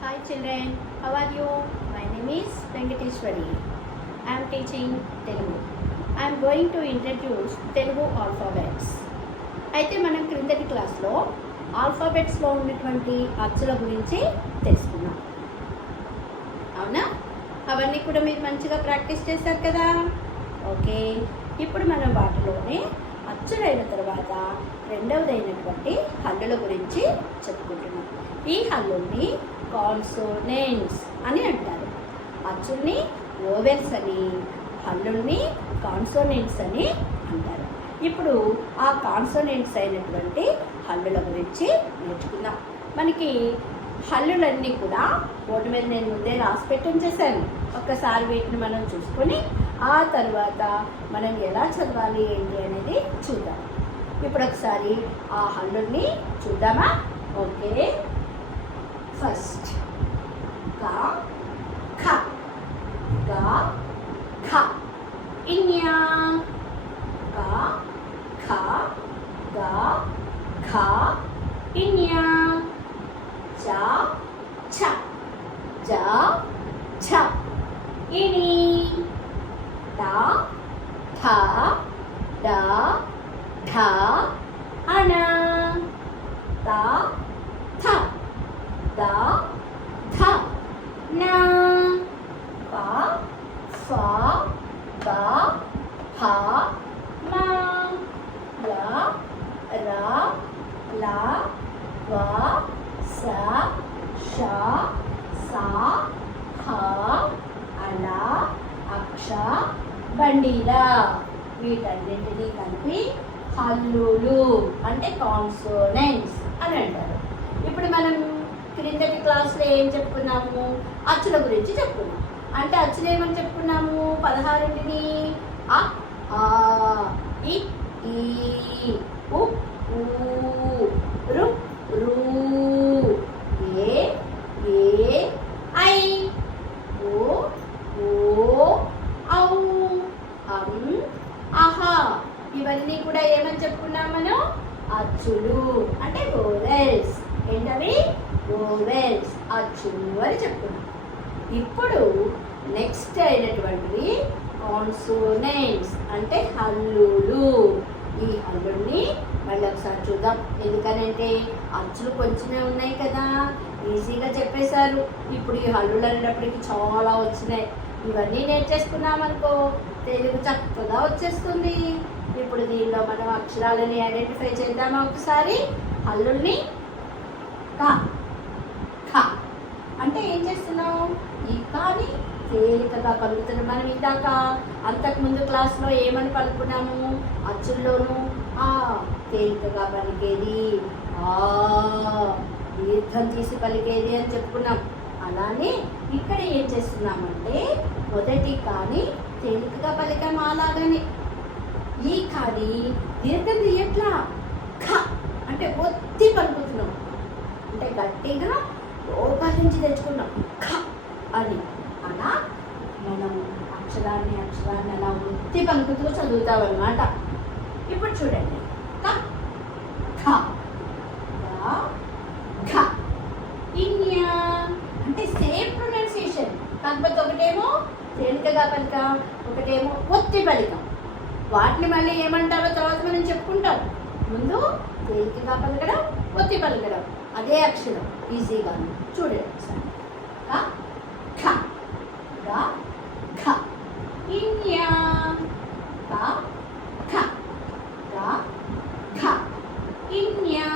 Hi children, how are you? My name is Venkateshwari. I am teaching Telugu. I am going to introduce Telugu alphabets. అయితే మనం క్రిందటి క్లాస్లో ఆల్ఫాబెట్స్లో ఉన్నటువంటి అచ్చుల గురించి తెలుసుకున్నాం. అవునా? అవన్నీ కూడా మీరు మంచిగా ప్రాక్టీస్ చేశారు కదా. ఓకే, ఇప్పుడు మనం వాటిలోనే అచ్చులైన తర్వాత రెండవదైనటువంటి హల్లుల గురించి చెప్పుకుంటున్నాం. ఈ హల్లుల్ని కాన్సోనెంట్స్ అని అంటారు. అచ్చుల్ని వోవెల్స్ అని, హల్లుల్ని కాన్సోనెంట్స్ అని అంటారు. ఇప్పుడు ఆ కాన్సోనెంట్స్ అయినటువంటి హల్లుల గురించి నేర్చుకుందాం. మనకి హల్లులన్నీ కూడా బోర్డు మీద నేను ముందే రాసి పెట్టి ఉంచేసాను. ఒక్కసారి వీటిని మనం చూసుకొని ఆ తర్వాత మనం ఎలా చదవాలి ఏంటి అనేది చూద్దాం. ఇప్పుడు ఒకసారి ఆ హల్లుల్ని చూద్దామా? ఓకే, ఫస్ట్ గా ఖ, గా ఖ, ఇన్యా, గా ఖ, గా ఖ, ఇన్యా, జా ఛ, జా ఛ, ఇని, డా ఠ, డా ఠ, అణ, తా థ, దా థ, నా, పా ఫా బా ఫా మా, ల రా లా వా సా షా సా హ అల అక్ష బండిరా. వీటన్నింటినీ కలిపి హల్లులు అంటే కాన్సోనెంట్స్ అని అంటారు. ఇప్పుడు మనం క్రిందటి క్లాస్లో ఏం చెప్పుకున్నాము? అచ్చుల గురించి చెప్పుకున్నాం. అంటే అచ్చులు ఏమని చెప్పుకున్నాము? 16ని అ ఆ ఇ ఈ ఉ ఊ రు రు ఏ ఏ ఐ ఓ ఓ ఔ అం అహ. ఇవన్నీ కూడా ఏమని చెప్పుకున్నాం మనం? అచ్చులు అంటే వోవెల్స్. ఏంటవి? వోవెల్స్, అచ్చులు అని చెప్పుకున్నాం. ఇప్పుడు నెక్స్ట్ అయినటువంటివి కాన్సోనెంట్స్ అంటే హల్లులు. ఈ హల్లుల్ని మళ్ళీ ఒకసారి చూద్దాం. ఎందుకనంటే అచ్చులు కొంచెమే ఉన్నాయి కదా, ఈజీగా చెప్పేశారు. ఇప్పుడు ఈ హల్లులు అనేటప్పటికి చాలా వచ్చినాయి. ఇవన్నీ నేర్చేసుకున్నామనుకో తెలుగు చక్కగా వచ్చేస్తుంది. ఇప్పుడు దీనిలో మనం అక్షరాలని ఐడెంటిఫై చేద్దామా ఒకసారి? హల్లుల్ని క, ఖ అంటే ఏం చేస్తున్నాం? ఈ కాని తేలికగా పలుకుతున్నాం. మనం ఇందాక అంతకుముందు క్లాస్లో ఏమని పలుకున్నాము? అచ్చుల్లోనూ ఆ తేలికగా పలికేది, ఆ దీర్ఘం తీసి పలికేది అని చెప్పుకున్నాం. అలానే ఇక్కడ ఏం చేస్తున్నామంటే మొదటి కానీ తేలికగా పలికాము. అలాగని ఈ కానీ దీర్ఘం తీయట్లా, ఖ అంటే ఒత్తి పలుకుతున్నాం. అంటే గట్టిగా లోపల నుంచి తెచ్చుకున్నాం ఖ అని. అలా మనం అక్షరాన్ని అలా ఒత్తి పలుకుతూ చదువుతాం అన్నమాట. ఇప్పుడు చూడండి, క ఖ, గా ఘ, ఇన్యా అంటే సేమ్ ప్రొనౌన్సియేషన్. కాకపోతే ఒకటేమో తేలికగా పలికాం, ఒకటేమో ఒత్తి పలికాం. వాటిని మళ్ళీ ఏమంటారో తర్వాత మనం చెప్పుకుంటాం. ముందు తేలికగా పలకడం, ఒత్తి పలకడం, అదే అక్షరం ఈజీగా. చూడండి ఒకసారి, క ఖ, గా ఘ, ఇన్యా, క ఖ, గా ఘ, ఇన్యా,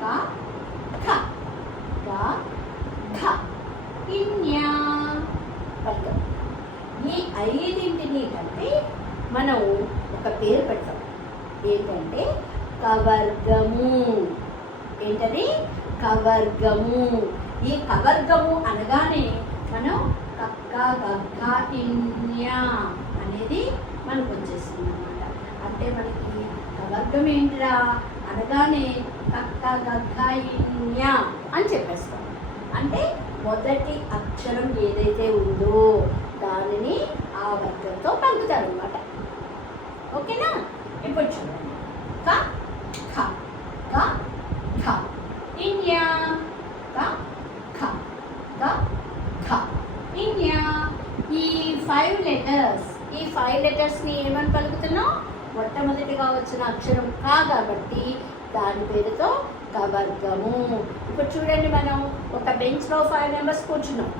క ఖ, గా ఘ, ఇన్యా. పలకం. ఈ ఐదింటిని కలిపి మనం ఒక పేరు పెడతాం. ఏంటంటే కవర్గము. ఏంటది? కవర్గము. ఈ కవర్గము అనగానే మనం కక్క గగ్గ ఇన్యా అనేది మనకు వచ్చేస్తుంది అన్నమాట. అంటే మనకి కవర్గం ఏంటిరా అనగానే కక్క గగ్గ ఇన్యా అని చెప్పేస్తాం. అంటే మొదటి అక్షరం ఏదైతే ఉందో దానిని ఆ వర్గంతో పలుకుతారు అన్నమాట. ఓకేనా? ఇప్పుడు చూడండి, క ఖ, క ఖ, ఇన్యా, క ఖ, లెటర్స్. ఈ 5 లెటర్స్ని ఏమని పలుకుతున్నాం? మొట్టమొదటిగా వచ్చిన అక్షరం కా కాబట్టి దాని పేరుతో కవర్గము. ఇప్పుడు చూడండి, మనం ఒక బెంచ్లో 5 మెంబర్స్ కూర్చున్నాం.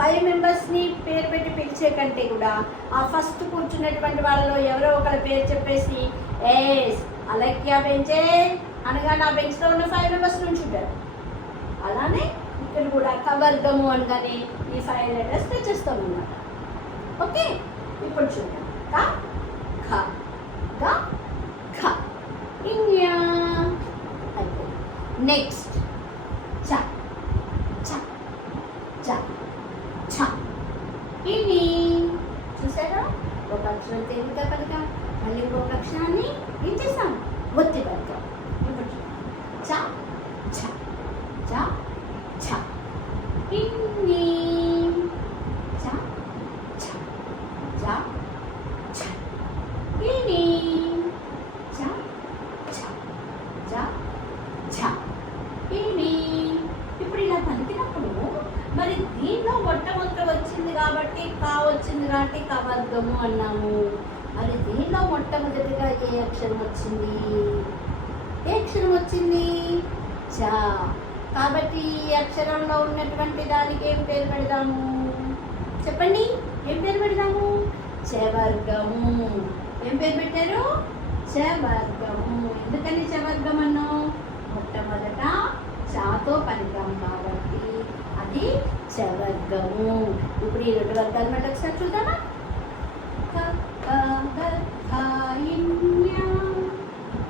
5 మెంబర్స్ని పేరు పెట్టి పిలిచే కంటే కూడా ఆ ఫస్ట్ కూర్చున్నటువంటి వాళ్ళలో ఎవరో ఒకరి పేరు చెప్పేసి ఎస్ అలక్య బెంచే అనగా నా బెంచ్లో ఉన్న 5 మెంబర్స్ నుంచి ఉంటారు. అలానే ఇక్కడ కూడా కవర్గము అనగానే ఈ 5 లెటర్స్ తెచ్చేస్తాం అన్నమాట. ఓకే, ఇప్పుడు చూద్దాం. క ఖ గ ఖ ఇన్యా అయిపోయింది. నెక్స్ట్ చ చ చ ఛ ఇని. చూసారా, ఒక అక్షరం తేలిక పలికాం, మళ్ళీ ఇంకొక అక్షరాన్ని ఏం చేసాం? ఒత్తి పలికాం. ఇప్పుడు చ ఛ చ ఛ ఇన్ని చ ఛ చ ఛ ఇని చ ఛ చ ఛ ఇని. ఇప్పుడు ఇలా పలికినప్పుడు మరి దీనిలో మొట్టమొదట వచ్చింది కాబట్టి కా వచ్చింది కాబట్టి కవర్గము అన్నాము. మరి దీనిలో మొట్టమొదటిగా ఏ అక్షరం వచ్చింది? ఏ అక్షరం వచ్చింది? చ. కాబట్టి ఈ అక్షరంలో ఉన్నటువంటి దానికి ఏం పేరు పెడదాము? చెప్పండి, ఏం పేరు పెడదాము? చవర్గము. ఏం పేరు పెట్టారు? చవర్గము. ఎందుకని చవర్గం అన్నాం? మొట్టమొదట చాతో పలికాం కాబట్టి అది చవర్గము. ఇప్పుడు ఈ 2 వర్గాల మాట ఒకసారి చూద్దామా? క క గ ఖ ఇన్యా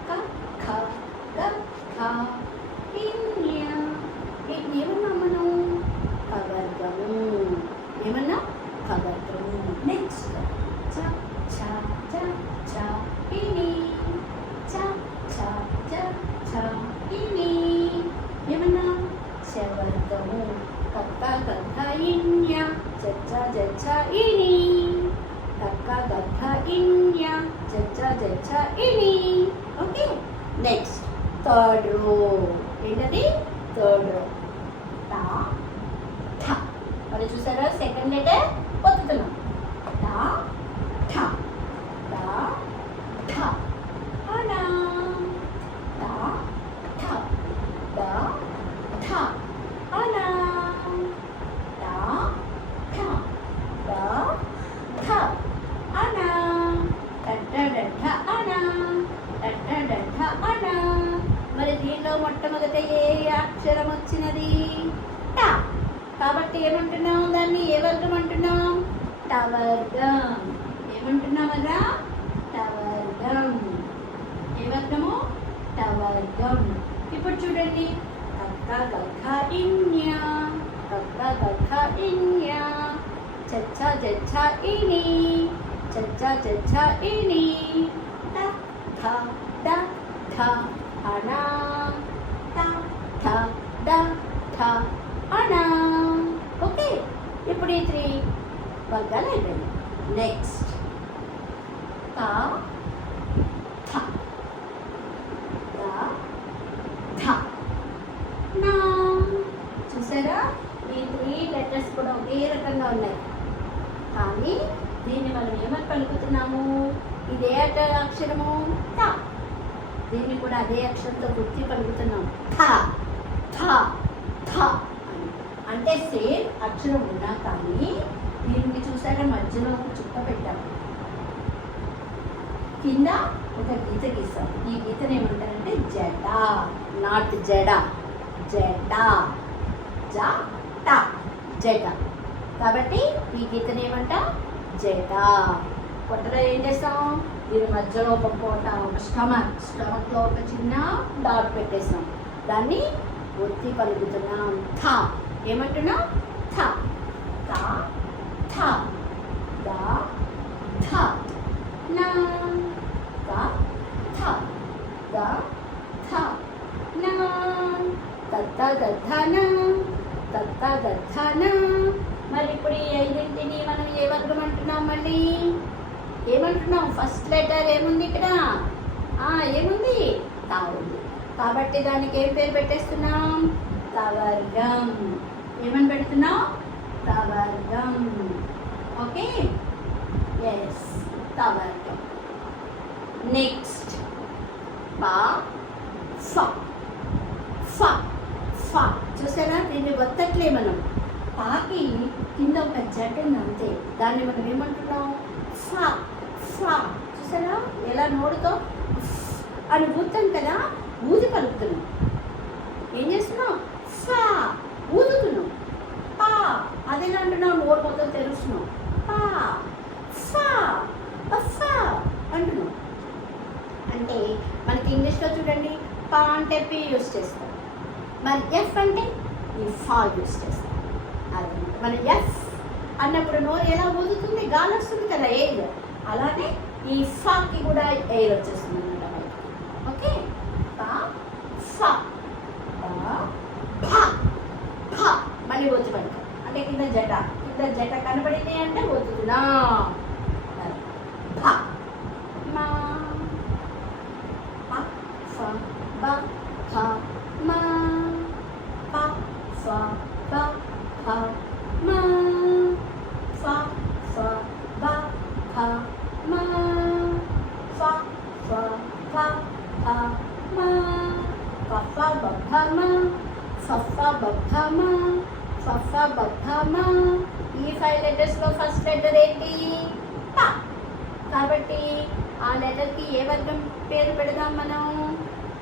క ఖ గ ఖ ఇన్యా. వీటిని ఏమన్నా మనం? కవర్గము. ఏమన్నా? కవర్గము. నెక్స్ట్ చ ఛ చ ఛ ఇని చ ఛ చ ఛ ఇని ఏమన్నా? చవర్గము. కక్క గక్క ఇన్య చచ్చ జచ్చ ఇని కక్క గక్క ఇన్య చచ్చ జచ్చ ఇని. Okay, next third row. ఏంటది? Third row. ట ఠ. మరి చూసారా, సెకండ్ లెటర్ పొత్తుతున్నాం. ట ఠ ట ఠ అనా ట ఠ ట ఠ అనా ట ఠ ట ఠ అనా టట్ట డట్ట అనా టట్ట డట్ట అనా. మరి దీనిలో మొట్టమొదట ఏ అక్షరం వచ్చినది? ట. కాబట్టి ఏమంటున్నాం? దాన్ని ఏ వర్గం అంటున్నాం? టవర్గం. ఏమంటున్నాం అదా? టవర్గం. ఏ వర్గము? టవర్గం. ఇప్పుడు చూడండి, కక్క గక్క ఇన్య కక్క గక్క ఇన్య చచ్చ జచ్చ ఇని చచ్చ జచ్చ ఇని ట ఠ డ ఠ అనా ట ఠ డ ఠ అనా. ఓకే, ఇప్పుడు ఈ 3 వర్గాలు అయిపోయింది. నెక్స్ట్ క థ క థ నా. చూసారా, ఈ 3 లెటర్స్ కూడా ఒకే రకంగా ఉన్నాయి, కానీ దీన్ని మనం ఏమని పలుకుతున్నాము? ఇదే అక్షరము థ. దీన్ని కూడా అదే అక్షరంతో గుర్తి పలుకుతున్నాం. థ థ థ అని. అంటే సేమ్ అక్షరం ఉన్నా కానీ దీనికి చూసాక మధ్యలో ఒక చుక్క పెట్టాము, కింద ఒక గీత గీసాం. ఈ గీతను ఏమంటారంటే జడ, నాట్ జడ, జడ జట జట. కాబట్టి ఈ గీతను ఏమంటాం? జట. కొత్తగా ఏం చేస్తాం? దీని మధ్యలో ఒక కోట, ఒక స్టమక్లో ఒక చిన్న డాట్ పెట్టేస్తాం. దాన్ని ఒత్తి పలుకుతున్నాం. థ. ఏమంటున్నాం? థ థ థ ద థ నా ద థ ద థ నా తత్త దధన తత్త దధన. మరి ఇప్పుడు ఈ 5ంటిని మనం ఏ వర్గం అంటున్నాం? మళ్ళీ ఏమంటున్నాం? ఫస్ట్ లెటర్ ఏముంది ఇక్కడ? ఏముంది? తా ఉంది. కాబట్టి దానికి ఏం పేరు పెట్టేస్తున్నాం? తవర్గం. ఏమని పెడుతున్నాం? తవర్గం. ఓకే, ఎస్ తవర్గం. నెక్స్ట్ పా ఫ. ఫ ఫ చూసారా, దీన్ని ఒత్తట్లే మనం. పాకి కింద ఒక జట్ ఉంది అంతే, దాన్ని మనం ఏమంటున్నాం ఫ. ఫ చూసారా ఎలా నోడుతో అని ఊతాం కదా, ఊది పలుకుతున్నాం. ఏం చేస్తున్నాం ఫ ఊదుతున్నాం. పా అదేలా అంటున్నాం, నోరు మొత్తం తెరుస్తున్నాం. పా ఫ ఫ అంటున్నాం. అంటే మనకి ఇంగ్లీష్లో చూడండి, పా అంటే పి యూస్ చేస్తాం, మరి ఎఫ్ అంటే ఈ ఫా యూస్ చేస్తాం. అదే మన ఎఫ్ అన్నప్పుడు నోరు ఎలా ఊదుతుంది, గాలి వస్తుంది కదా ఎయిర్, అలానే ఈ ఫాకి కూడా ఎయిర్ వచ్చేస్తుంది అన్నమాట. ఓకే పా ఫ భ భ మళ్ళీ ఒత్తి పడతాం. అంటే కింద జట కనబడింది అంటే ఒత్తుతున్నా. భ మా ప ఫ బ భ మా ప ఫ బ భ మా ఫ ఫ బ భ మా ఫ ఫ బ భ మా ప ఫ బ భ మా ఫ ఫ బ భ మా ఫ ఫ బ భ మా. ఈ 5 లెటర్స్లో ఫస్ట్ లెటర్ ఏంటి ప. కాబట్టి ఆ లెటర్కి ఏ వర్గం పేరు పెడదాం మనం,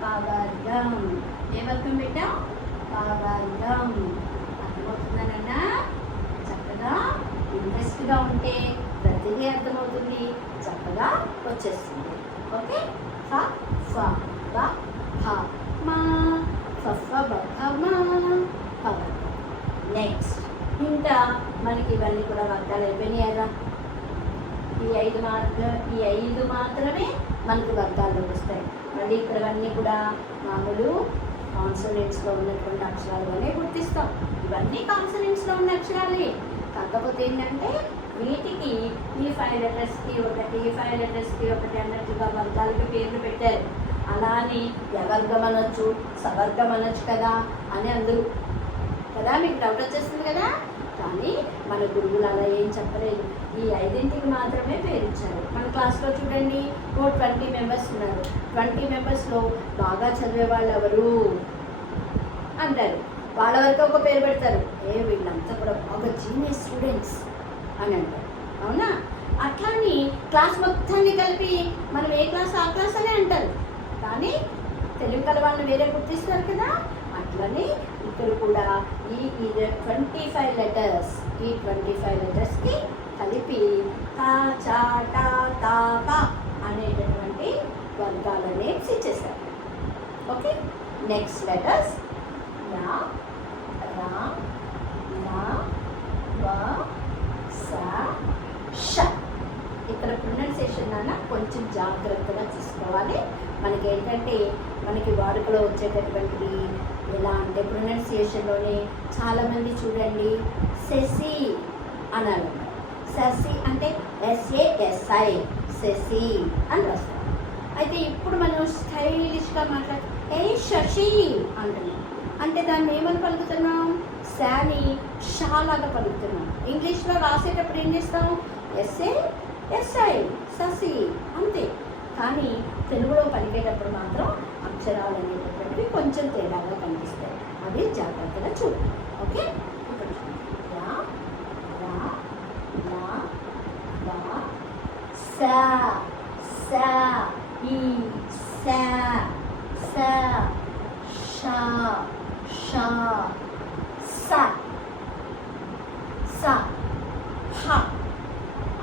పవర్గం. ఏ వర్గం పెట్టాం, పవర్గం. అర్థమవుతుందనన్నా, చక్కగా ఇంట్రెస్ట్గా ఉంటే ప్రతిదీ అర్థమవుతుంది, చక్కగా వచ్చేస్తుంది. ఓకే ఫ ఫ బ భ మా ఫ ఫ బ భ మా పవర్గం. నెక్స్ట్ ఇంకా మనకి ఇవన్నీ కూడా వర్గాలు అయిపోయినాయగా. ఈ 5 మాత్రమే మనకు వర్గాల్లోకి వస్తాయి. మళ్ళీ ఇక్కడవన్నీ కూడా మామూలు కాన్సనెంట్స్లో ఉన్నటువంటి అక్షరాలుగానే గుర్తిస్తాం. ఇవన్నీ కాన్సనెంట్స్లో ఉన్న అక్షరాలే. కాకపోతే ఏంటంటే వీటికి ఈ 5 లెటర్స్కి ఒకటి, 5 లెటర్స్కి ఒకటి అన్నట్టుగా వర్గాలకి పేర్లు పెట్టారు. అలా అని యవర్గం అనొచ్చు, సవర్గం అనొచ్చు కదా అని అందరూ కదా, మీకు డౌట్ వచ్చేస్తుంది కదా. కానీ మన గురువులు అలా ఏం చెప్పలేదు, ఈ 5ంటికి మాత్రమే పేరు ఇచ్చారు. మన క్లాస్లో చూడండి 20 మెంబర్స్ ఉన్నారు. 20 మెంబర్స్లో బాగా చదివే వాళ్ళు ఎవరు అంటారు, వాళ్ళ వరకు ఒక పేరు పెడతారు. వీళ్ళంతా కూడా బాగా జీనియస్ స్టూడెంట్స్ అని అంటారు, అవునా? అట్లాని క్లాస్ మొత్తాన్ని కలిపి మనం ఏ క్లాస్ ఆ క్లాస్ అనే అంటారు. కానీ తెలుగు కల వాళ్ళని వేరే గుర్తిస్తారు కదా. అట్లనే ఇక్కడ కూడా ఈ 25 లెటర్స్, ఈ 25 లెటర్స్కి కలిపి కా చా టా తా పా అనేటటువంటి వర్గాల నేమ్స్ ఇచ్చేసారు. ఓకే నెక్స్ట్ లెటర్స్ లా రా లా వ సా ష. ఇక్కడ ప్రొనౌన్సియేషన్ అన్న కొంచెం జాగ్రత్తగా చూసుకోవాలి. మనకి ఏంటంటే మనకి వాడుకలో వచ్చేటటువంటి ఎలా అంటే ప్రొనౌన్సియేషన్లోనే చాలామంది చూడండి శశి అనాలి. శశి అంటే SASI శశి అని రాస్తాం. అయితే ఇప్పుడు మనం స్టైలిష్గా ఏ శశి అంటున్నాం. అంటే దాన్ని ఏమని పలుకుతున్నాం, శాని షాలాగా పలుకుతున్నాం. ఇంగ్లీష్లో రాసేటప్పుడు ఏం చేస్తాం, SASI శశి అంతే. కానీ తెలుగులో పలికేటప్పుడు మాత్రం అక్షరాలు అనేటటువంటివి కొంచెం తేడాగా కనిపిస్తాయి. అవి జాగ్రత్తగా చూడండి. ఓకే రా రా లా వా సా సా ఈ సా సా షా షా సా సా హ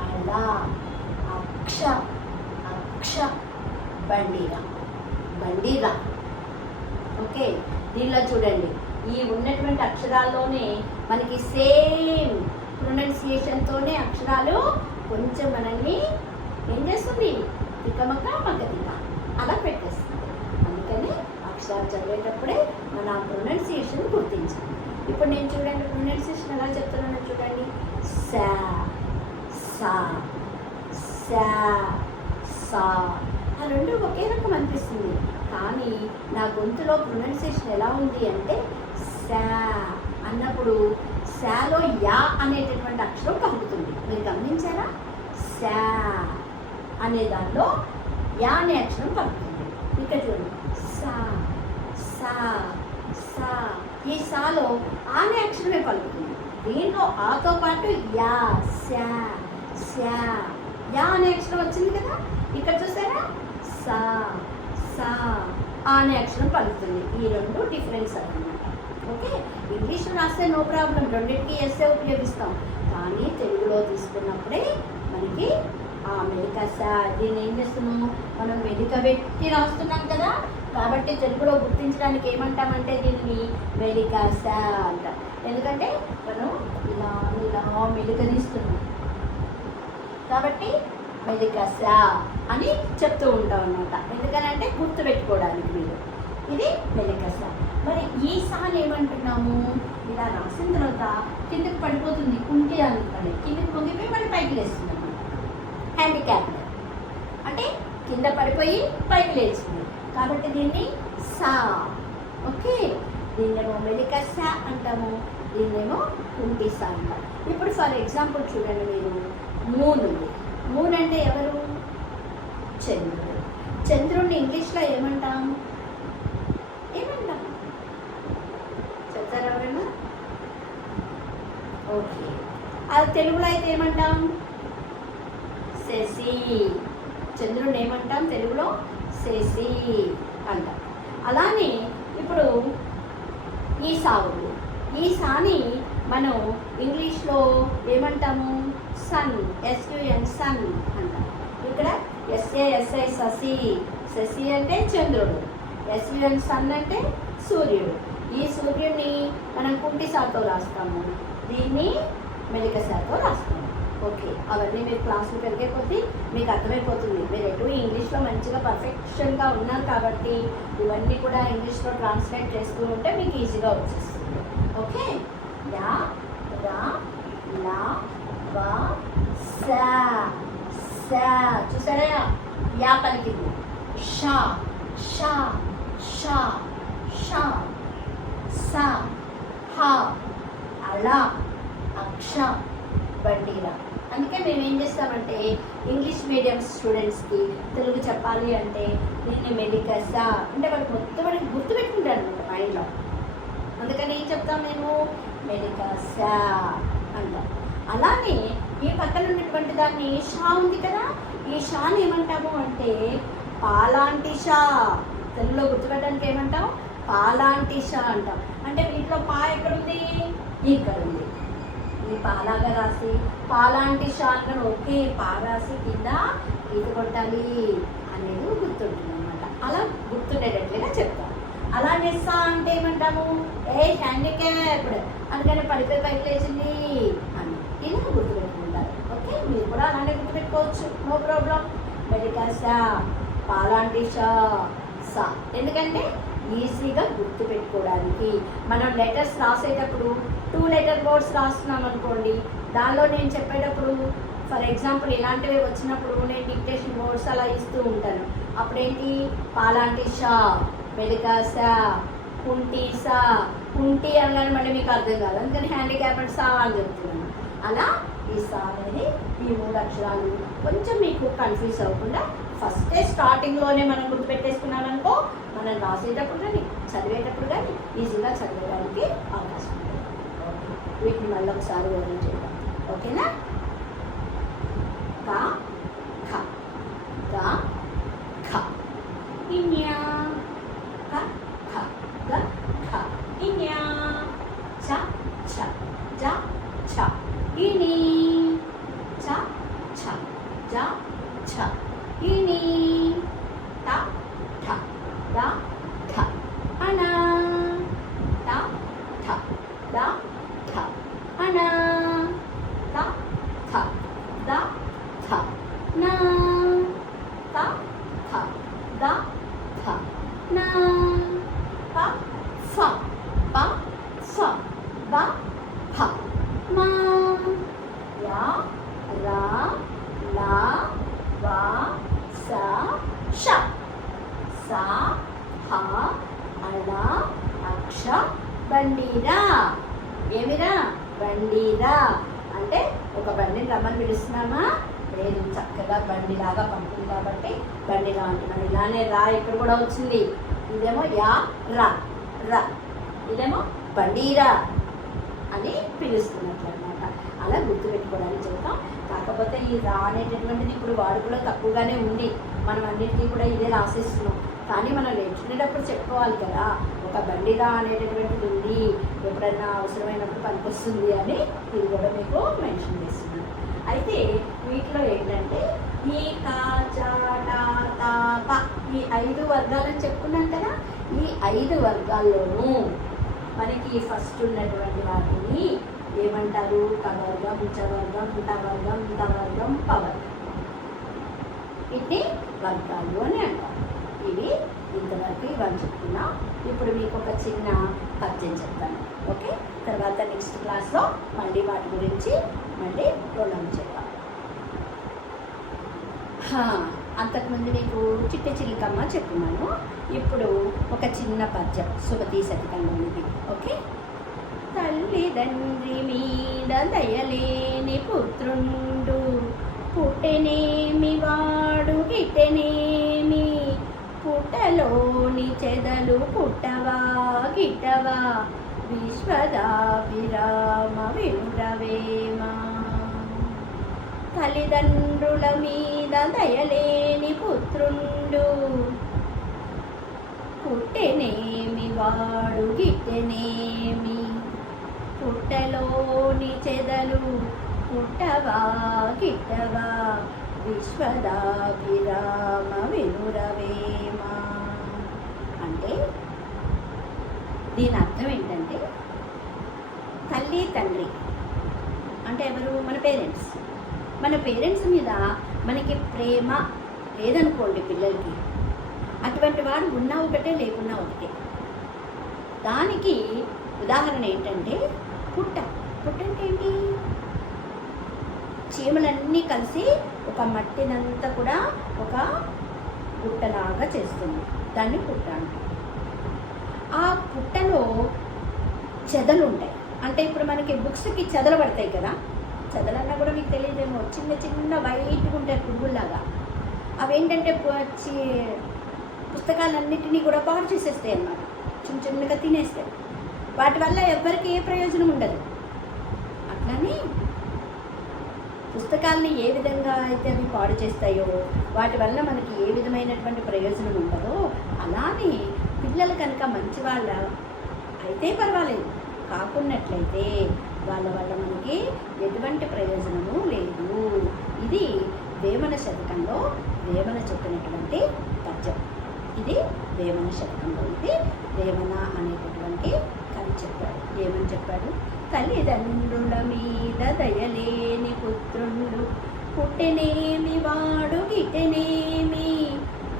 అలా అక్ష అక్ష బండిరా బండిరా. ఓకే దీనిలో చూడండి ఈ ఉన్నటువంటి అక్షరాల్లోనే మనకి సేమ్ ప్రొనౌన్సియేషన్తోనే అక్షరాలు కొంచెం మనల్ని ఏం చేస్తుంది, తికమక మగతిక అలా పెట్టేస్తుంది. అందుకని అక్షరాలు చదివేటప్పుడే మన ఆ ప్రొనౌన్సియేషన్ గుర్తించాలి. ఇప్పుడు నేను చూడండి ప్రొనౌన్సియేషన్ ఎలా చెప్తున్నానో చూడండి. సా సా సా సా ఆ రెండు ఒకే రకం అనిపిస్తుంది. కానీ నా గొంతులో ప్రొనౌన్సియేషన్ ఎలా ఉంది అంటే సా అన్నప్పుడు శాలో యా అనేటటువంటి అక్షరం కలుగుతుంది. మీరు గమనించారా? శా అనే దానిలో యా అనే అక్షరం పలుకుతుంది. ఇక్కడ చూడండి, సా సా సా, ఈ సాలో ఆ అనే అక్షరమే పలుకుతుంది. దీంట్లో ఆతో పాటు యా శా శా, యా అనే అక్షరం వచ్చింది కదా, ఇక్కడ చూసారా, సా సా ఆ అనే అక్షరం పలుకుతుంది. ఈ రెండు డిఫరెన్స్ అన్నమాట. ఓకే, ఇంగ్లీష్లో రాస్తే నో ప్రాబ్లం, రెండింటికి ఎస్ఏ ఉపయోగిస్తాం. కానీ తెలుగులో తీసుకున్నప్పుడే మనకి ఆ మెలిక సా, దీన్ని ఏం చేస్తున్నాము మనం మెలిక పెట్టి రాస్తున్నాం కదా, కాబట్టి తెలుగులో గుర్తించడానికి ఏమంటామంటే దీన్ని మెలిక సా అంటాం. ఎందుకంటే మనం ఇలా ఇలా మెలిక తీస్తున్నాం కాబట్టి మెలిక సా అని చెప్తూ ఉంటాం అన్నమాట. ఎందుకనంటే గుర్తుపెట్టుకోవడానికి మీరు, ఇది మెలిక సా. మరి ఈ సాని ఏమంటున్నాము, ఇలా రాసిన తర్వాత కిందకి పడిపోతుంది, కుంటి అనుకోండి, కిందకి పొంగిపోయి మళ్ళీ పైకి లేస్తుంది అన్నమాట. హ్యాండిక్యాప్ అంటే కింద పడిపోయి పైకి లేచింది కాబట్టి దీన్ని సా. ఓకే, దీన్నేమో మెలిక సా అంటాము, దీన్నేమో కుంటి సా అంటాం. ఇప్పుడు ఫర్ ఎగ్జాంపుల్ చూడండి, మీరు మూన్ ఉంది. మూన్ అంటే ఎవరు, చంద్రుడు. చంద్రుడిని ఇంగ్లీష్లో ఏమంటాం, ఏమంటాం చెప్తారా ఎవరైనా? ఓకే, అది తెలుగులో అయితే ఏమంటాం, శశి. చంద్రుడిని ఏమంటాం తెలుగులో, శశి అంటాం. అలానే ఇప్పుడు ఈ సాగు, ఈ సాని మనం ఇంగ్లీష్లో ఏమంటాము, సన్, ఎస్యుఎన్ సన్ అంటాం. ఇక్కడ ఎస్ఏఎస్ఐ శశి, శశి అంటే చంద్రుడు, ఎస్యుఎన్ సన్ అంటే సూర్యుడు. ఈ సూర్యుడిని మనం కుంటి సాతో రాస్తాము, దీన్ని మెలిక సాతో రాస్తాము. ఓకే, అవన్నీ మీరు క్లాసులు పెరిగే కొద్దీ మీకు అర్థమైపోతుంది. మీరు ఎటు ఇంగ్లీష్లో మంచిగా పర్ఫెక్షన్గా ఉన్నారు కాబట్టి ఇవన్నీ కూడా ఇంగ్లీష్లో ట్రాన్స్లేట్ చేస్తూ ఉంటే మీకు ఈజీగా వచ్చేస్తుంది. ఓకే, యా రా లా వా సా సా, చూసారా యా పలికింది, షా షా షా షా, సా హా అలా అక్ష బండిరా. అందుకే మేము ఏం చేస్తామంటే ఇంగ్లీష్ మీడియం స్టూడెంట్స్కి తెలుగు చెప్పాలి అంటే దీన్ని మెలిక సా అంటే వాడు మొత్తం వాడికి గుర్తుపెట్టుకుంటారు అనమాట మైండ్లో. అందుకని ఏం చెప్తాం మేము, మెలిక సా అంటాం. అలానే ఈ పక్కన ఉన్నటువంటి దాన్ని షా ఉంది కదా, ఈ షాని ఏమంటాము అంటే పాలాంటి షా. తెలుగులో గుర్తుపెట్టడానికి ఏమంటాం, పాలాంటి షా అంటాం. అంటే వీటిలో పా ఎక్కడుంది, ఇక్కడ ఉంది. ఈ పాలాగా రాసి పాలాంటి షా అంటే ఓకే, పా రాసి కింద ఇది కొట్టాలి అనేది గుర్తుంటుంది అనమాట. అలా గుర్తుండేటట్లుగా చెప్తాం. అలానే సా అంటే ఏమంటాము, ఏ హ్యాండిక్యాప్డ్ అందుకని పడిపోయి పైకి లేచింది అని ఇలా గుర్తుపెట్టుకుంటారు. ఓకే, మీరు కూడా అలానే గుర్తుపెట్టుకోవచ్చు, నో ప్రాబ్లం. మెలిక సా, పాలాంటి షా సా, ఎందుకంటే ఈజీగా గుర్తుపెట్టుకోవడానికి. మనం లెటర్స్ రాసేటప్పుడు 2 లెటర్ వర్డ్స్ రాస్తున్నాం అనుకోండి, దానిలో నేను చెప్పేటప్పుడు ఫర్ ఎగ్జాంపుల్ ఇలాంటివి వచ్చినప్పుడు నేను డిక్టేషన్ వర్డ్స్ అలా ఇస్తూ ఉంటాను. అప్పుడేంటి, పాలాంటి షా, మెలిక సా, కుంటి సా. కుంటి అనగానే మళ్ళీ మీకు అర్థం కాదు, అందుకని హ్యాండిక్యాప్డ్ సా అని చెప్తున్నాను. అలా ఈ సా అనేది ఈ 3 అక్షరాలు కొంచెం మీకు కన్ఫ్యూజ్ అవ్వకుండా ఫస్టే స్టార్టింగ్లోనే మనం గుర్తుపెట్టేసుకున్నాం అనుకో, మనం రాసేటప్పుడు కానీ చదివేటప్పుడు కానీ ఈజీగా చదివేయడానికి అవకాశం ఉంటుంది. వీటిని మళ్ళీ ఒకసారి వివరణ చేద్దాం. ఓకేనా, కా ఖ గా ఖ ఇన్యా, క ఖ గ ఖ ఇన్యా, చ ఛ జ ఛ ఇని, చ ఛ జ ఛ ఇని, ట ఠ ద ఠ అనా, ట ఠ ద ఠ అనా, ట ఠ ద ఠ నా, ట ఠ ద ఠ నా, ప ఫ ప ఫ బ ఫ మా, యా రా లా వా సా ష, సా హా అలా అక్ష బండిరా. ఏమిరా, బండిరా అంటే ఒక బండిని రమ్మని పిలుస్తున్నామా, లేదు, చక్కగా బండిలాగా పంపుతుంది కాబట్టి బండిలా అంటున్నాను. ఇలానే రా ఇక్కడ కూడా వచ్చింది. ఇదేమో యా రా రా, ఇదేమో బండిరా అని పిలుస్తున్నట్లు అనమాట. అలా గుర్తుపెట్టుకోవడానికి చెప్తాం. కాకపోతే ఈ రా అనేటటువంటిది ఇప్పుడు వాడుకలో తక్కువగానే ఉంది. మనం అన్నింటినీ కూడా ఇదే రాసేస్తున్నాం. కానీ మనం నేర్చుకునేటప్పుడు చెప్పుకోవాలి కదా, ఒక బండిరా అనేటటువంటిది ఉంది, ఎప్పుడైనా అవసరమైనప్పుడు పనికొస్తుంది అని ఇది కూడా మీకు మెన్షన్ చేస్తున్నాను. అయితే వీటిలో ఏంటంటే ఈ కా చా టా తా ప ఈ 5 వర్గాలని చెప్పుకున్నాం కదా. ఈ 5 వర్గాల్లోనూ మనకి ఫస్ట్ ఉన్నటువంటి వాటిని ఏమంటారు? కవర్గం, చవర్గం, టవర్గం, తవర్గం, పవర్గం. ఇది వర్గాలు అని అంటారు. ఇవి ఇంతవరకు ఇవన్నీ చెప్తున్నా. ఇప్పుడు మీకు ఒక చిన్న పద్యం చెప్తాను. ఓకే, తర్వాత నెక్స్ట్ క్లాస్లో మళ్ళీ వాటి గురించి మళ్ళీ ప్రొనౌన్ చేద్దాం. అంతకుముందు మీకు చిట్టి చిలుకమ్మ చెప్పున్నాను. ఇప్పుడు ఒక చిన్న పద్యం సుమతి శతకంలోనిది. ఓకే. తల్లిదండ్రి మీద దయలేని పుత్రుండు, పుట్టెనేమి వాడు గిట్టెనేమి, పుట్టలోని చెదలు పుట్టవా గిట్టవా, విశ్వదాభిరామ వినురవేమ. తల్లిదండ్రుల మీద దయలేని పుత్రుండు, పుట్టెనేమి వాడు గిట్టెనేమి, పుట్టలోని చెదలు పుట్టవా గిట్టవా, విశ్వదాభిరామ వినురవేమ. అంటే దీని అర్థం ఏంటంటే, తల్లి తండ్రి అంటే ఎవరు? మన పేరెంట్స్. మన పేరెంట్స్ మీద మనకి ప్రేమ లేదనుకోండి పిల్లలకి, అటువంటి వాడు ఉన్నా ఒకటే లేకున్నా ఒకటే. దానికి ఉదాహరణ ఏంటంటే పుట్ట. పుట్ట అంటే ఏంటి? చీమలన్నీ కలిసి ఒక మట్టినంతా కూడా ఒక పుట్టలాగా చేస్తుంది. దాన్ని పుట్ట అంటారు. ఆ పుట్టలో చెదలు ఉంటాయి. అంటే ఇప్పుడు మనకి బుక్స్కి చెదలు పడతాయి కదా, చెదలన్నా కూడా మీకు తెలియదేమో, చిన్న చిన్న వైట్గా ఉంటాయి పురుగుల్లాగా. అవేంటంటే పుస్తకాలన్నిటినీ కూడా పాడు చేసేస్తాయి అన్నమాట, చిన్న చిన్నగా తినేస్తాయి. వాటి వల్ల ఎవరికి ఏ ప్రయోజనం ఉండదు. అట్లానే పుస్తకాలని ఏ విధంగా అయితే అవి పాడు చేస్తాయో, వాటి వల్ల మనకి ఏ విధమైనటువంటి ప్రయోజనం ఉండదో, అలానే పిల్లలు కనుక మంచి వాళ్ళ అయితే పర్వాలేదు, కాకున్నట్లయితే వాళ్ళ వల్ల మనకి ఎటువంటి ప్రయోజనము లేదు. ఇది వేమన శతకంలో వేమన చెప్పినటువంటి పద్యం. ఇది వేమన శతకంలో ఇది వేమన అనేటటువంటి కవి చెప్పాడు. ఏమని చెప్పాడు? తల్లిదండ్రుల మీద దయలేని పుత్రుండు, పుట్టెనేమి వాడు గిట్టెనేమి,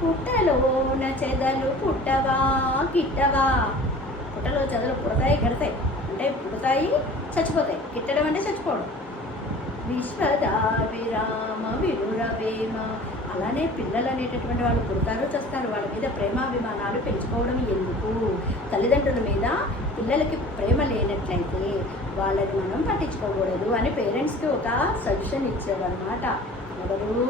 పుట్టలోన చెదలు పుట్టవా గిట్టవా. పుట్టలో చెదలు పుడతాయి గడతాయి అంటే పుడతాయి, చచ్చిపోతాయి. గిట్టడం అంటే చచ్చిపోవడం. విశ్వదాభిరామ వినురవేమ. అలానే పిల్లలు అనేటటువంటి వాళ్ళు పుడతారు, చేస్తారు. వాళ్ళ మీద ప్రేమాభిమానాలు పెంచుకోవడం ఎందుకు? తల్లిదండ్రుల మీద పిల్లలకి ప్రేమ లేనట్లయితే వాళ్ళని మనం పట్టించుకోకూడదు అని పేరెంట్స్కి ఒక సజెషన్ ఇచ్చేవన్నమాట ఎవరు?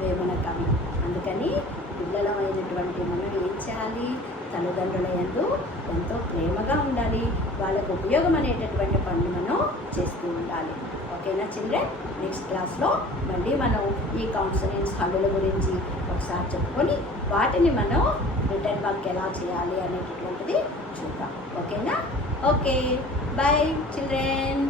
వేమన కవి. అందుకని పిల్లలమైనటువంటి మనం ఏం చేయాలి? తల్లిదండ్రుల యందు ఎంతో ప్రేమగా ఉండాలి. వాళ్ళకు ఉపయోగం అనేటటువంటి పనులు మనం చేస్తూ ఉండాలి. ఓకేనా చిల్డ్రన్? నెక్స్ట్ క్లాస్లో మళ్ళీ మనం ఈ కాన్సనెంట్స్ హల్లుల గురించి ఒకసారి చెప్పుకొని వాటిని మనం రిటర్న్ వర్క్ ఎలా చేయాలి అనేటటువంటిది చూద్దాం. ఓకేనా? Okay, bye children.